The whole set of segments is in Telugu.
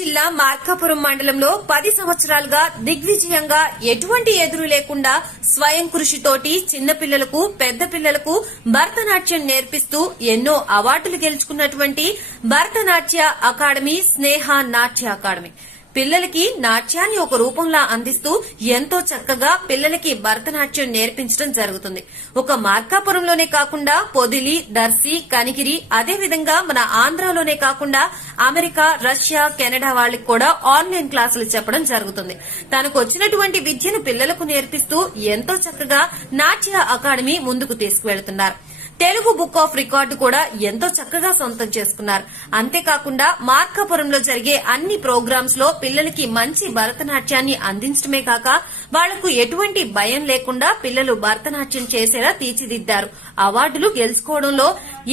జిల్లా మార్కాపురం మండలంలో 10 సంవత్సరాలుగా దిగ్విజయంగా ఎటువంటి ఎదురు లేకుండా స్వయం కృషితోటి చిన్నపిల్లలకు పెద్ద పిల్లలకు భరతనాట్యం నేర్పిస్తూ ఎన్నో అవార్డులు గెలుచుకున్నటువంటి భరతనాట్య అకాడమీ స్నేహ నాట్య అకాడమీ పిల్లలకి నాట్యాన్ని ఒక రూపంలా అందిస్తూ ఎంతో చక్కగా పిల్లలకి భరతనాట్యం నేర్పించడం జరుగుతుంది. ఒక మార్కాపురంలోనే కాకుండా పొదిలి, దర్శి, కనిగిరి, అదేవిధంగా మన ఆంధ్రాలోనే కాకుండా అమెరికా, రష్యా, కెనడా వాళ్లకు కూడా ఆన్లైన్ క్లాసులు చెప్పడం జరుగుతుంది. తనకు వచ్చినటువంటి విద్యను పిల్లలకు నేర్పిస్తూ ఎంతో చక్కగా నాట్య అకాడమీ ముందుకు తీసుకువెళ్తున్నారు. తెలుగు బుక్ ఆఫ్ రికార్డు కూడా ఎంతో చక్కగా సొంతం చేసుకున్నారు. అంతేకాకుండా మార్కాపురంలో జరిగే అన్ని ప్రోగ్రామ్స్ లో పిల్లలకి మంచి భరతనాట్యాన్ని అందించడమే కాక వాళ్లకు ఎటువంటి భయం లేకుండా పిల్లలు భరతనాట్యం చేసేలా తీర్చిదిద్దారు. అవార్డులు గెలుచుకోవడంలో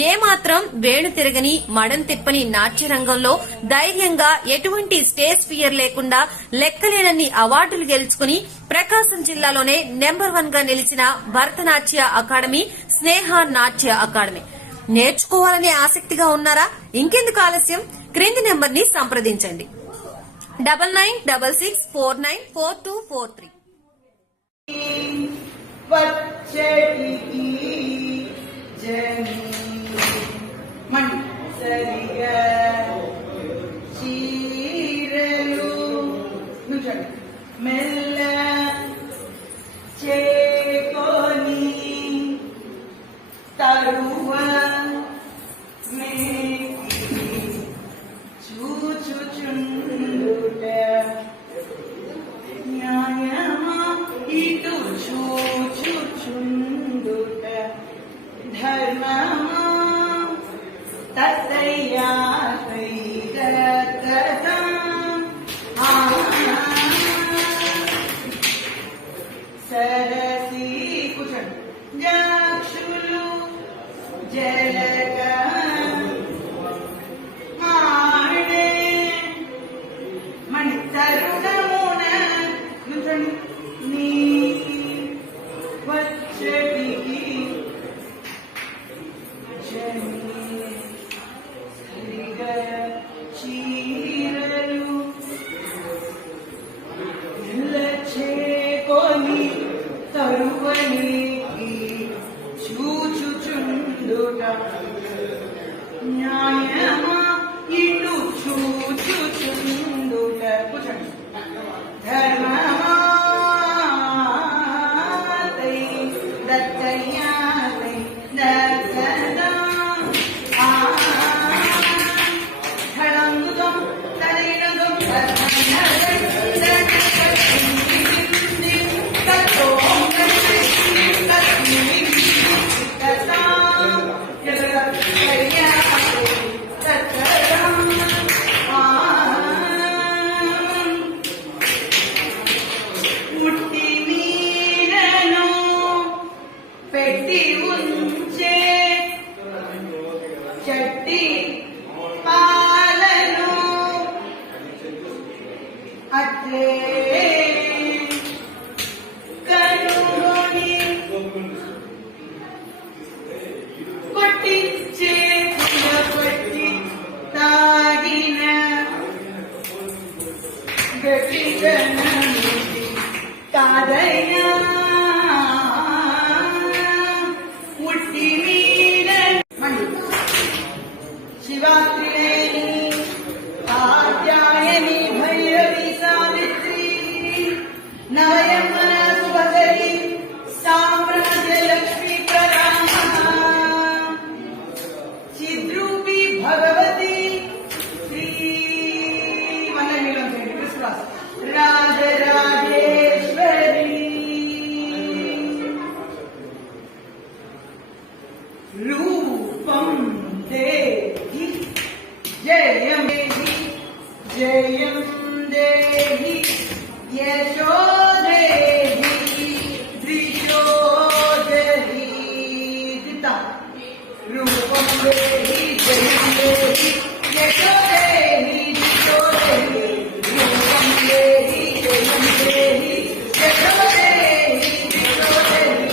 ఏమాత్రం వేణు తిరగని మడం తిప్పని నాట్య రంగంలో ధైర్యంగా ఎటువంటి స్టేజ్ ఫియర్ లేకుండా లెక్కలేనన్ని అవార్డులు గెలుచుకుని ప్రకాశం జిల్లాలోనే నెంబర్ 1 గా నిలిచిన భరతనాట్య అకాడమీ స్నేహ నాట్య అకాడమీ. నేర్చుకోవాలనే ఆసక్తిగా ఉన్నారా? ఇంకెందుకు ఆలస్యం? క్రింది నెంబర్ ని సంప్రదించండి 9966494243. మెల్ల చేకొని తరువ చూచుచుండుట న్యాయమా ఇటు చూచుచుండుట ధర్మమా తత్తయ్యా సరసి కూర్చోండి జాక్షులు జలగ మాడే మణి తరుణమున కూర్చోండి నీ వచ్చటికి చీరలు చేకొని తరువని చూచుచుండుట న్యాయమా ఇటు చూచుచుండుట కూర్చోండి ధర్మమా దత్తయ్యాతై దత్తదా ధళంగుతం తరైనగం పెట్టి ఉంచే చట్టి పాలను అట్లే కనుగొని పట్టించే పట్టి తాగిన గట్టిగన కాదయ్యా శివాత్రినేని ఆద్యాయని భైరవి సావిత్రి నవయమున సుభదరి సామ్రాజ్య లక్ష్మీకరా చిద్రూపి భగవతి శ్రీ రాజరాజేశ్వరి రూపం దేహి జయం దేహి జయం దేహి యశో దేహి ధృషో దేహి దిత రూపం దేహి జయం దేహి యశో దేహి ధృషో దేహి రూపం దేహి జయం దేహి యశో దేహి ధృషో దేహి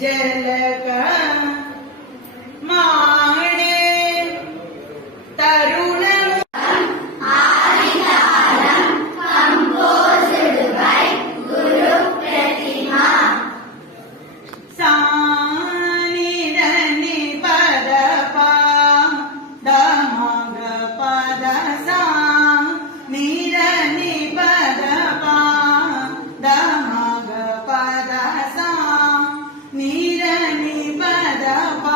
జలక మాడే తరుణము సానిదని పదప దమగ పద సా నిదని పదప దమగ పద సా నిదని పదప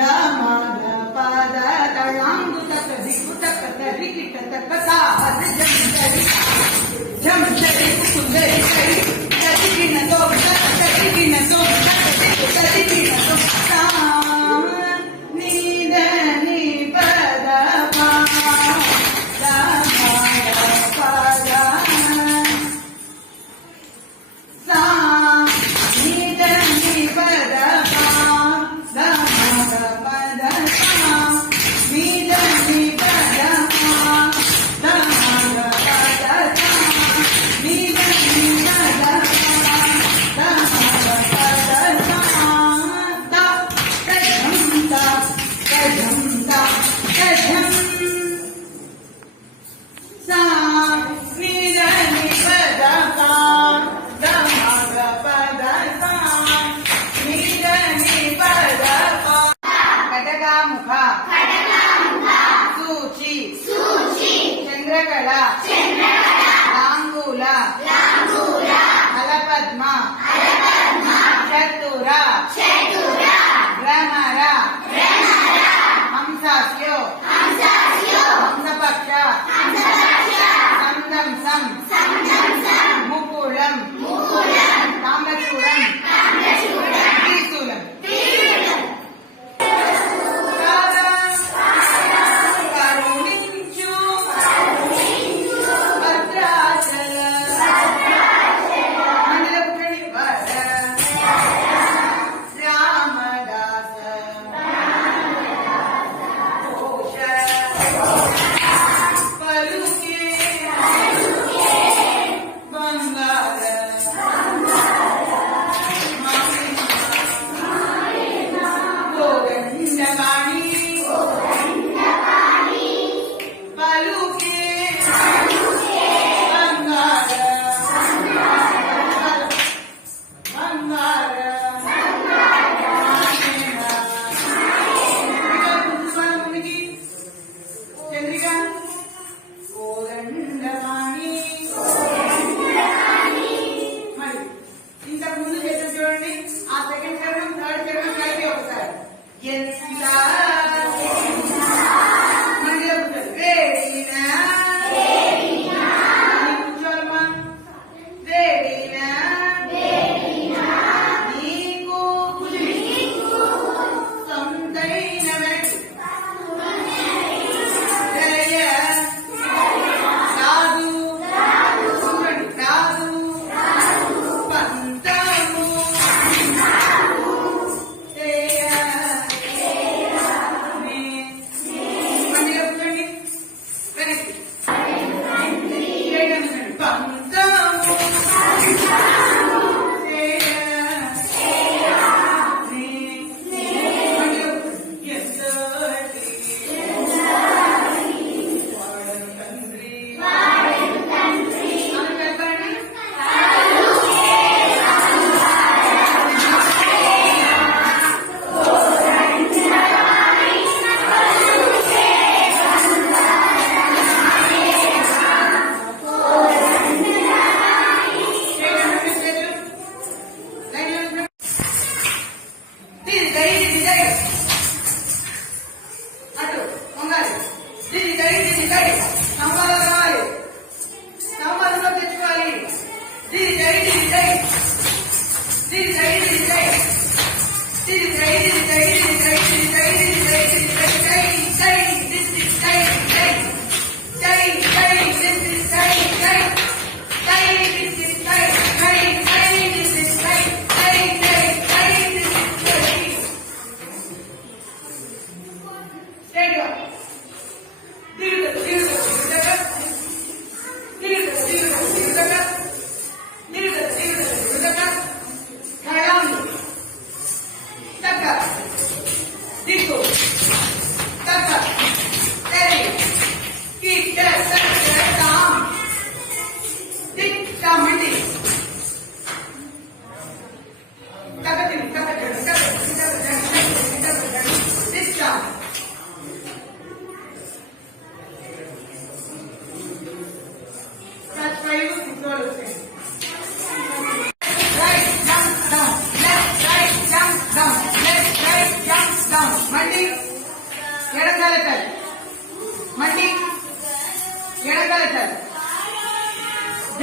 దమగ పద తళాంగు తక దిక్కు తక తరికిట తక సాహస జం జరి సుందరి కరి తరికిన తో తరికిన తో తరికిన తో సా నిదని పదప దమగ పద సా నిదని పదప దమగ పద సా నిదని పదప దమగ పద సా నిదని పదప దమగ పద సా త కజం కజం సా నిదని పదప దమగ పద సా నిదని పదప కటకాముఖ సూచి చంద్రకళ లాంగూల హలపద్మ చతుర భ్రమర హంసాస్యో హంసపక్ష సందంసం ముకుళం తామ్రచూడం త్రిశూలం కరుణించు భద్రాచల మండలపురి వర రామదాస ఘోష పలుకే బంగార గోవిందవాణి పలుకే బంగార బంగార చంద్రిక కోదండవాణి మరి ఇంతకు ముందు చేసిన చూడండి ఆ సెకండ్ చరణం థర్డ్ చరణం కలిపి ఒకసారి ఎంత మళ్ళీ ఒకసారి వేడినా కూర్చోమ్మా వేడినా నీకు సొంతైన జయ రాదు రాదు పంతము జయ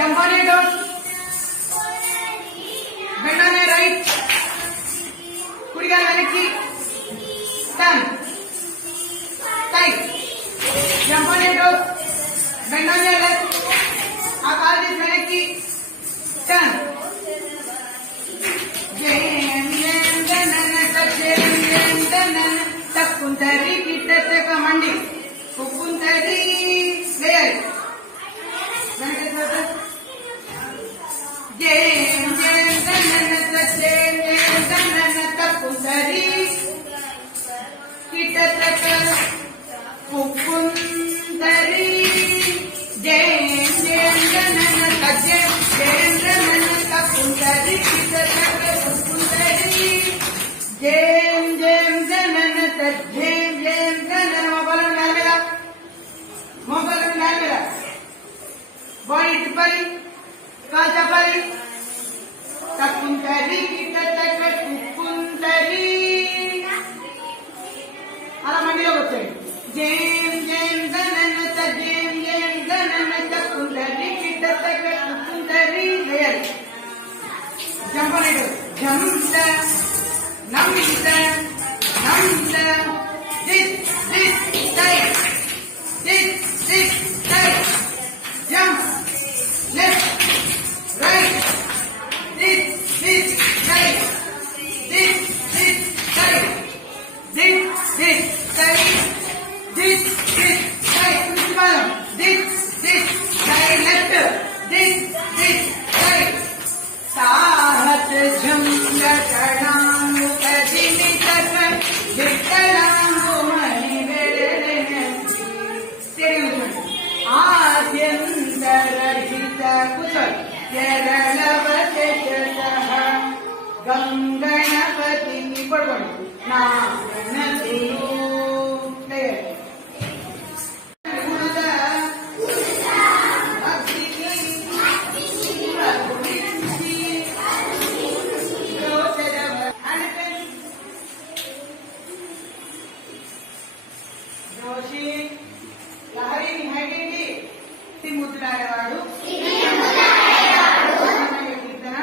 Jump on your toes. Bend on your right. కుడికాలు వెనక్కి. Turn. Tight. Jump on your toes. Bend on your left. ఆ కాలు తీసి వెనక్కి. Turn. జయం జయం జనన జయం జయం జనన తక్కుంతరి కిట్టక మండి కుక్కుంతరి వేయాలి. జయం జయం జనన జయం జయం జనన తక్కుంతరి కిట్టక కుక్కుంతరి జయం జయం జనన జయం జయం జనన తక్కుంతరి కిట్టక జయం జయం జనన జయం జయం జనన మోకాలు నేల మీద బాడీ తిప్పాలి కాలు చెప్పాలి తక్కుంటది కిట్టక కుక్కుంటది అలా మండిలోకి వచ్చాయి జయం జయం జనన జయం జయం జనన తక్కుంటది కిట్టక కుక్కుంటది వేయాలి. జంపనేడు జంత నమ్మిత నమ్మిత దిస్ దిస్ టైట్ దిస్ దిస్ టైట్ జంప్ లెఫ్ట్ రైట్ దిస్ దిస్ టైట్ దిస్ దిస్ టైట్ దిస్ దిస్ టైట్ దిస్ దిస్ టైట్ కుడిపాదం దిస్ దిస్ టైట్ లెఫ్ట్ దిస్ దిస్ టైట్ సాహత జంగ కడాంగు కదిని తక విట్టలాంగు మణి వెడెనెంచి ఆద్యంతరహిత కుశల్ కేరళవతే సహ గంగణపతి పడుకోండి నా గణతియు జోషి లహరి హైడేంటి తిముద్రాడవాడు కీర్తన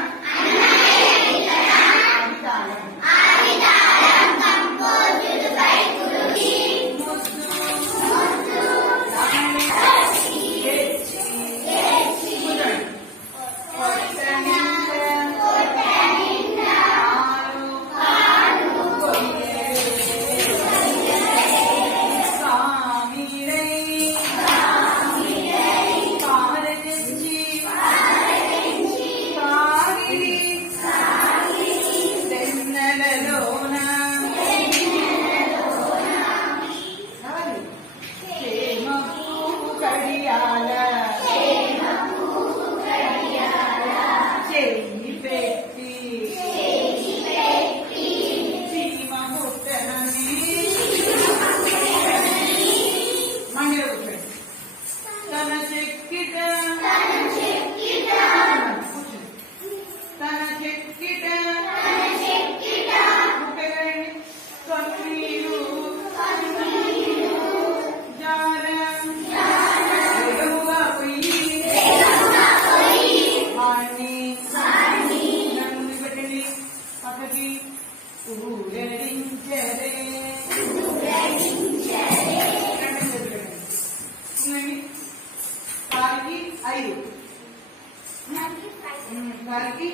వారికి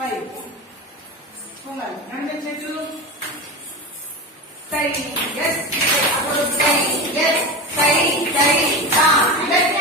5 పొంగాలి. రెండు చేతులు టై ఎస్ అప్పుడు టై ఎస్ టై టై తా లెట్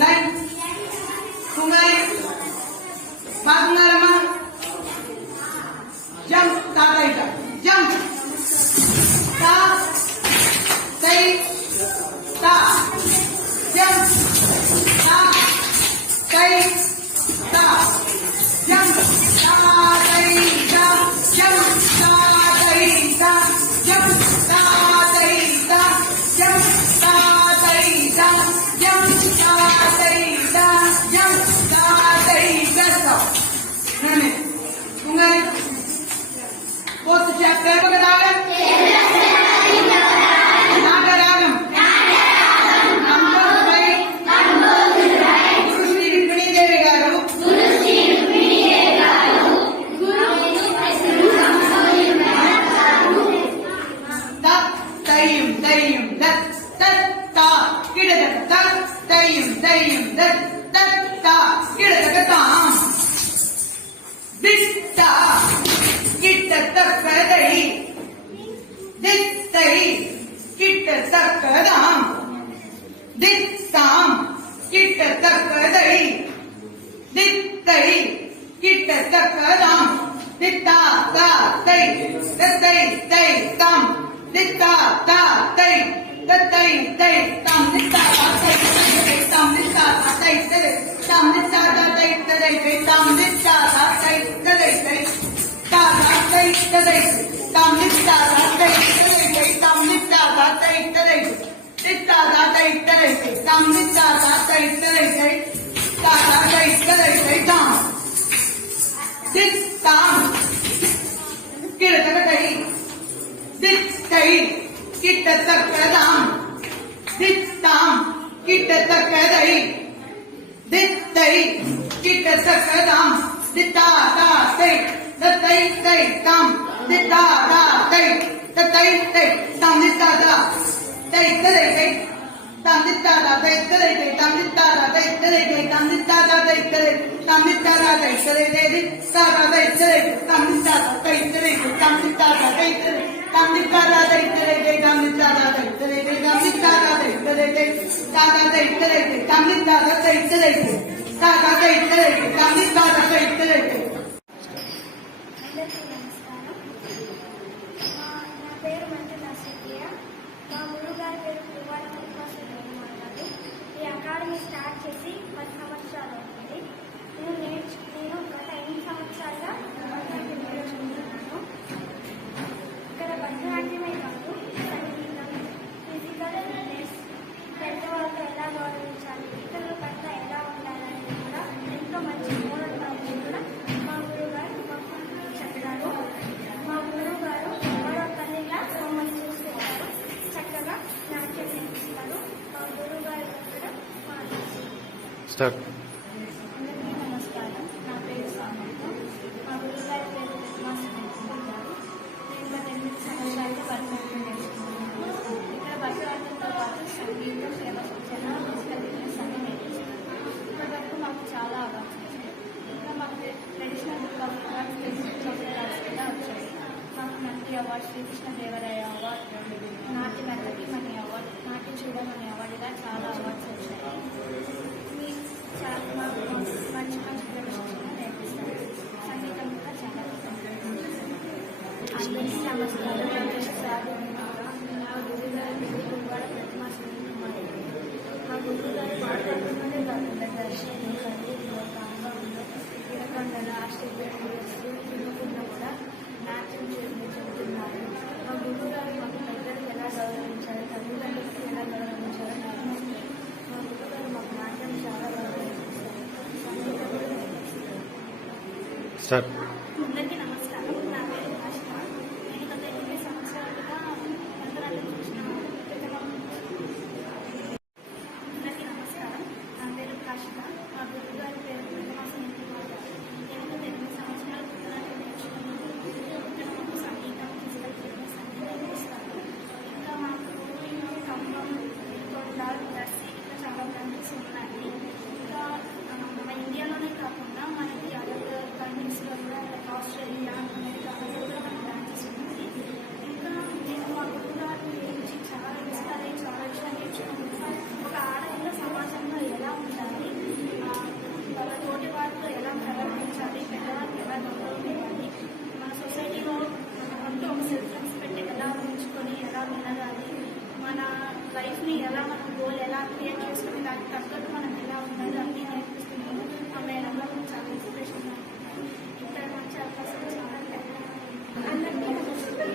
లైన్ కుంగాలి బాగున్నారమ్మా జంప్ తాతయ్య జంప్ తా తై తా జంప్ తా తై తా జంప్ తా తై తా జంప్ తా తై తా జంప్ తా తై తా జంప్ తా తై తా జంప్ తా తై తా జంప్ తా తై తా కుంగాలి ఫోర్త్ చాప్టర్ ఒక రాగం నాటరాగం గురు శ్రీ రుక్మిణీదేవి గారు తయ్యం తయ్యం దత్ తత్ తా కిడదక తత్ తయ్యం తయ్యం దత్ తత్ తా కిడదక తాం దిత్త కిట్ట తక్కదై దిత్తై కిట్ట తక్కదాం దిత్తాం కిట్ట తక్కదై దిత్తై కిట్ట తక్కదాం దిత్తా తా తై దత్తై తై తాం దిత్తా తా తై దత్తై తై తాం దిత్తా తా తై తాం దిత్తా తా తై తాం దిత్తా తా తై తాం దిత్తా తా తై తై తా తై తై తాం దిత్తా తా తై తాం దిత్తా తా తై దిత్తా తా తై తాం దిత్తా తా తై తా తై తాం దిత్తాం కిడతకై దిత్తై కిట్ట తక్కదాం దిత్తాం కిట్ట తక్కదై దిత్తై కిట్ట తక్కదాం దిత్తా తా తై దత్తై తై తాం దిత్తా తా తై దత్తై తై తాం దిత్తా తా తై తై తాం దిత్తా తా తై తై తాం దిత్తా తా తై తై తాం దిత్తా తా తై తాం దిత్తా తా తై దిత్తా తా తై తాం దిత్తా తా తై తాం దిత్తా తా తై తాం దిత్తా తా తై తాం దిత్తా తా తై తాం దిత్తా తా తై తా తా తై తాం దిత్తా తా తై తా తా తై తాం దిత్తా తా తై అందరికీ నమస్కారం. నా పేరు మంజు నరసింహయ్య. మా గురుగారి పేరు పువ్వాడ మాట్లాడు. ఈ అకాడమీ స్టార్ట్ చేసి 10 సంవత్సరాలు అవుతుంది. నేను గత 8 సంవత్సరాలుగా భరతనాట్యం నేర్చుకుంటున్నాను. ఇక్కడ భరతనాట్యమే కాదు, సంగీతం, ఫిజికల్ ఫిట్నెస్, పెద్దవాళ్ళతో ఎలా గౌరవించాలి, ఇతరుల పట్ల ఎలా ఉండాలని కూడా ఎంతో మంచి మూలకాలను కూడా మా గురుగారు మాకు చెప్పారు. మా గురుగారు మరో తల్లిగా మమ్మల్ని చూసేవారు. చక్కగా నాట్యం నేర్పిస్తారు. మా గురుగారి దగ్గర అందరికీ నమస్కారం. నా పేరు సామర్థ. మా గురుగారి పేరు గారు. నేను గత 8 సంవత్సరాలుగా భరతనాట్యం నేర్చుకున్నాను. ఇక్కడ భరతనాట్యంతో పాటు సంగీతం, సేవ శిక్షణ, ఫిజికల్ ఫిట్నెస్ అన్ని నేర్పిస్తాను. ఇప్పటి వరకు మాకు చాలా అవార్డ్స్ వచ్చాయి. ఇంకా మాకు ట్రెడిషనల్ అవార్డ్స్, స్పెసిఫిక్ అవార్డ్స్ కూడా వచ్చాయి. మాకు నంది అవార్డు, శ్రీకృష్ణదేవరాయ అవార్డు, నాట్య నర్తకి మనీ అవార్డు, నాట్య చూడమనే అవార్డు, ఇలా చాలా అవార్డ్స్ వచ్చాయి. మాకు మంచి మంచి ప్రదర్శన నేర్పిస్తారు. సంగీతం కూడా చాలా అందరికీ నమస్కారం. మా గురుగారు పువ్వాడ ప్రతిమా శ్రీకుమారి. మా గురుగారు మాట్లాడుతున్నదే కాకుండా దర్శనం, సంగీతంలో, కాంగంలో, ఇరకొండల, ఆశ్చర్యస్తులు, తిరుగుతున్న కూడా నాట్యం చెబుతున్నారు. మా గురుగారు మాకు పెద్దలకు ఎలా గౌరవించాలి, తల్లిదండ్రులకు ఎలా గౌరవించాలో నేర్పిస్తారు. మా గురుగారు మాకు నాట్యం చాలా గౌరవిస్తారు. సంగీతం కూడా నేర్పిస్తారు. అందరికీ నమస్కారం. నా పేరు భాష. నేను గత 8 సంవత్సరాలుగా భరతనాట్యం చూసినాను. అందరికీ నమస్కారం. నా పేరు కాశిక. మా గురుగారి పేరు ప్రతిమా శ్రీకుమారి. నేను గత 8 సంవత్సరాలు భరతనాట్యం నేర్చుకున్నాను. ఇక్కడ మాకు సంగీతం, ఫిజికల్ ఫిట్నెస్ అన్ని నేర్పిస్తారు. ఇంకా మాకు ఖమ్మం, కొండ, దర్శి ఇట్లా చాలా బ్రాంచెస్ ఉన్నాయి. ఇంకా మన ఇండియాలోనే కాకుండా మనకి అదర్ కంట్రీస్లో కూడా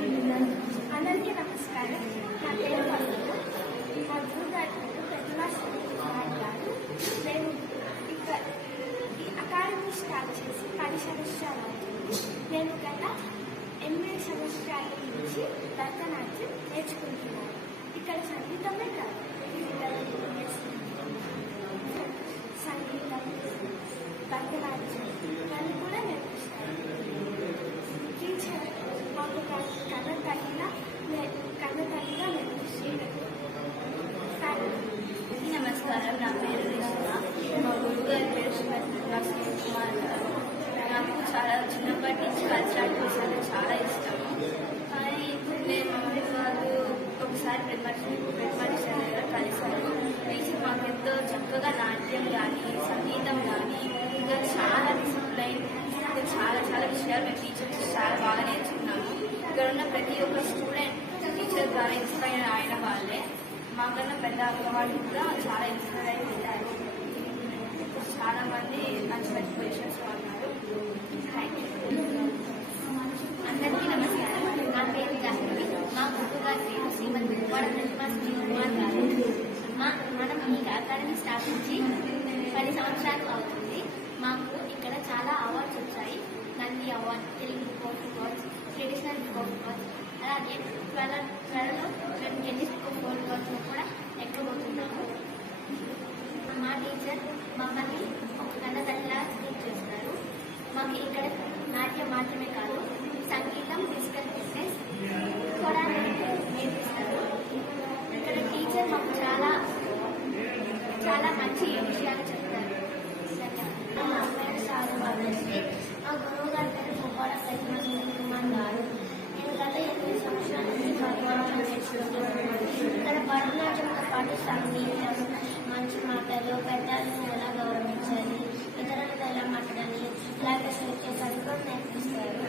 అందరికీ నమస్కారం. నా పేరు పల్లవి. మా గురువు గారి పేరు ప్రతిమా శ్రీకుమార్ గారు. నేను ఇక్కడ ఈ అకాడమీ స్టార్ట్ చేసి 10 సంవత్సరాలు అవుతుంది. నేను గత 8 సంవత్సరాల నుంచి భరతనాట్యం నేర్చుకుంటున్నాను. ఇక్కడ సంగీతమే కాదు, సంగీతం, భరతనాట్యం దాన్ని కూడా నేర్పిస్తాను. టీచర్ మాకు కన్న తల్లిగా నేర్పిస్తుంది. నమస్కారం, నా పేరు రిషిత. మా గురువు గారి పేరు శ్రీ కుమార్ గారు. నాకు చాలా చిన్నప్పటి నుంచి కల్చరల్ విషయాలు చాలా ఇష్టము. కానీ నేను వాళ్ళు ఒకసారి ప్రతిపరీక్ష దగ్గర కలిసాను. టీచర్ మాకు ఎంతో చక్కగా నాట్యం కానీ సంగీతం కానీ ఇంకా చాలా డిసిప్లైన్ చాలా చాలా విషయాలు మేము టీచర్స్ చాలా బాగా నేర్చుకున్నాము. ఇక్కడ ఉన్న ప్రతి ఒక్క స్టూడెంట్ టీచర్ ద్వారా ఇన్స్పైర్ అయిన వాళ్ళే. మాకన్నా పెద్ద అక్క వాళ్ళు కూడా చాలా ఇన్స్పైర్ అయి వెళ్ళారు. చాలా మంది మంచి మంచి పొజిషన్స్ ఉన్నారు. Thank you. అందరికీ నమస్కారం. నా పేరు జాహ్నవి. మా గురువు గారి పేరు శ్రీమతి గురువాడ ప్రతిమా శ్రీకుమార్ గారు. మనం ఈ అకాడమీ స్థాపించి 10 సంవత్సరాలు అవుతుంది. మాకు ఇక్కడ చాలా అవార్డ్స్ వచ్చాయి. Nandi award, Telugu folk awards, traditional folk awards. అలాగే త్వరలో మేము టెన్నిస్ ఫోక్ అవార్డ్స్ కూడా ఎక్కబోతున్నాము. మా టీచర్ మమ్మల్ని ఒక కన్న తల్లిలా ట్రీట్ చేస్తారు. మాకు ఇక్కడ నాట్యం మాత్రమే కాదు, సంగీతం, ఫిజికల్ ఫిట్నెస్ కూడా నేర్పిస్తారు. ఇక్కడ టీచర్ మాకు చాలా చాలా మంచి విషయాలు చెప్తారు. నా పేరు సాధు బాలశ్రీ. మా గురువు గారి పేరు పువ్వాడ ప్రతిమా శ్రీకుమార్ గారు. నేను గత 8 సంవత్సరాల నుంచి భరతనాట్యం నేర్చుకుంటున్నాను. ఇక్కడ భరతనాట్యంతో పాటు సంగీతం, మంచి మాటలు, పెద్దలను ఎలా గౌరవించాలి, ఇతరులతో ఎలా మాట్లాడాలి, అలాగే స్టేజ్ చేసాలి కూడా నేర్పిస్తారు.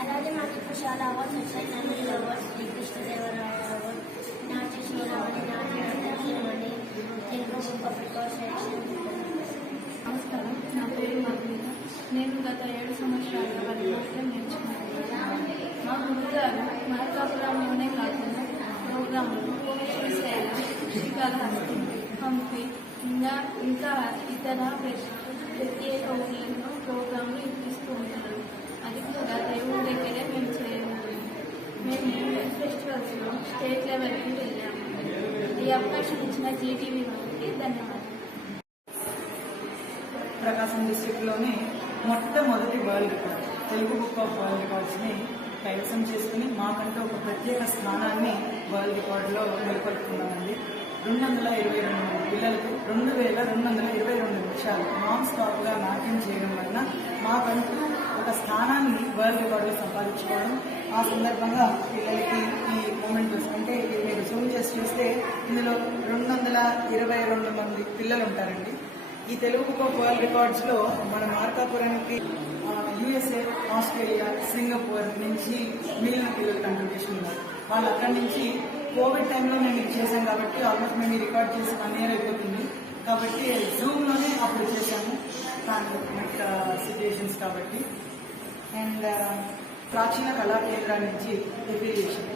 అలాగే మాకు ఇప్పుడు చాలా అవార్డ్స్ వచ్చాయి. Nandi awards, Sri Krishnadevaraya award, Natya Chudamani, Natyamani, Telugu book of records selection. నమస్కారం, నా పేరు మధుమిత. నేను గత 7 సంవత్సరాలుగా భరతనాట్యం నేర్చుకున్నాను. మా గురువుగారు మార్కాపురంలోనే కాకుండా ప్రోగ్రాంలు శ్రీశైలం, శ్రీకాళహస్తి, హంపి ఇంకా ఇతర ప్రత్యేక ఊళ్ళలో ప్రోగ్రాంలు ఇప్పిస్తూ ఉంటారు. అది కూడా దేవుడి దగ్గరే మేము చేయగలం. మేము యూత్ ఫెస్టివల్స్లో స్టేట్ లెవెల్కి వెళ్ళాము. ఈ అవకాశం ఇచ్చిన జీటీవీ వారికి ధన్యవాదాలు. ప్రకాశం డిస్ట్రిక్ట్లోని మొట్టమొదటి world record Telugu book of world రికార్డ్స్ని కైవసం చేసుకుని మాకంటూ ఒక ప్రత్యేక స్థానాన్ని వరల్డ్ రికార్డులో నెలకొల్పుకున్నామండి. 222 మంది పిల్లలకు 2222 నిమిషాలు నాన్ స్టాప్గా నాట్యం చేయడం వలన మాకంటూ ఒక స్థానాన్ని వరల్డ్ రికార్డులో సంపాదించుకోవడం. ఆ సందర్భంగా పిల్లలకి ఈ మూమెంట్స్ అంటే మీరు జూమ్ చేసి చూస్తే ఇందులో 222 మంది పిల్లలు ఉంటారండి. ఈ Telugu book of world records లో మన మార్కాపురానికి యుఎస్ఏ, ఆస్ట్రేలియా, సింగపూర్ నుంచి మిగిలిన పిల్లలు కంట్రిబ్యూషన్ ఉన్నారు. వాళ్ళు అక్కడి నుంచి కోవిడ్ టైంలో మేము ఇది చేశాం కాబట్టి ఆల్మోస్ట్ మేము రికార్డ్ చేసి 1 year అయిపోతుంది. కాబట్టి జూమ్లోనే అప్పుడు చేశాము పాండమిక్ సిచ్యుయేషన్స్ కాబట్టి. అండ్ ప్రాచీన కళా కేంద్రాల నుంచి ఎఫిలియేషన్.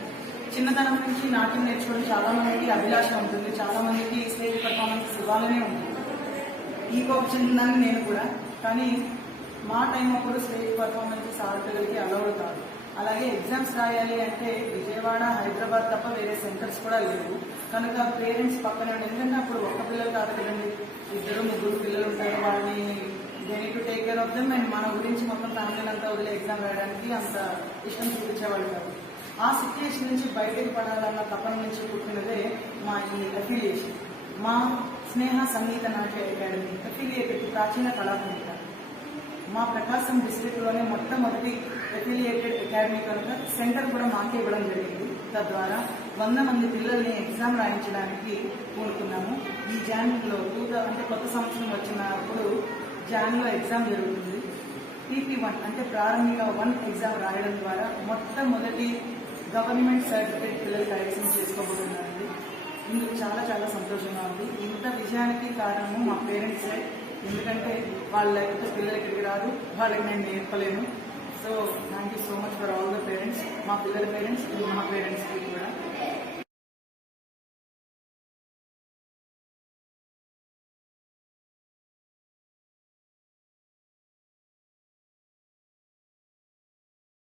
చిన్నతనం నుంచి నాట్యం నేర్చుకోవడం చాలా మందికి అభిలాష ఉంటుంది. చాలా మందికి స్టేజ్ పర్ఫార్మెన్స్ ఇవ్వాలనే ఉంటుంది. ఈ కోపం చెందిందని నేను కూడా. కానీ మా టైం అప్పుడు స్టేజ్ పర్ఫార్మెన్సెస్ ఆడపిల్లలకి అలౌడ్ కాదు. అలాగే ఎగ్జామ్స్ రాయాలి అంటే విజయవాడ, హైదరాబాద్ తప్ప వేరే సెంటర్స్ కూడా లేవు. కనుక పేరెంట్స్ పక్కనే ఉండే, ఎందుకంటే అప్పుడు ఒక్క పిల్లలు కాదు కదండి, 2-3 పిల్లలు ఉంటారు. వాళ్ళని they need to take care of them. And మన గురించి మొత్తం ఫ్యామిలీని అంతా వదిలే ఎగ్జామ్ రాయడానికి అంత ఇష్టం చూపించేవాళ్ళు కాదు. ఆ సిచ్యుయేషన్ నుంచి బయటకు పడాలన్న తపన నుంచి పుట్టినదే మా ఈ అఫిలియేషన్. మా స్నేహ సంగీత నాట్య అకాడమీ అఫిలియేటెడ్ ప్రాచీన కళాకేంద్ర. మా ప్రకాశం డిస్ట్రిక్ట్లోనే మొట్టమొదటి అఫిలియేటెడ్ అకాడమీ కనుక సెంటర్ కూడా మాకే ఇవ్వడం జరిగింది. తద్వారా 100 మంది పిల్లల్ని ఎగ్జామ్ రాయించడానికి పూనుకున్నాము. ఈ జాన్లో అంటే కొత్త సంవత్సరం వచ్చినప్పుడు జాన్లో ఎగ్జామ్ జరుగుతుంది. PP1 అంటే ప్రారంభిక 1 ఎగ్జామ్ రాయడం ద్వారా మొట్టమొదటి గవర్నమెంట్ సర్టిఫికేట్ పిల్లలు కైవసం చేసుకోబోతున్నారండి. ఇందుకు చాలా చాలా సంతోషంగా ఉంది. ఇంత విజయానికి కారణము మా పేరెంట్సే. ఎందుకంటే వాళ్ళు లేకపోతే పిల్లలు ఇక్కడికి రాదు, వాళ్ళకి నేను నేర్పలేను. So thank you so much for all the parents, మా పిల్లల పేరెంట్స్, మా పేరెంట్స్కి కూడా.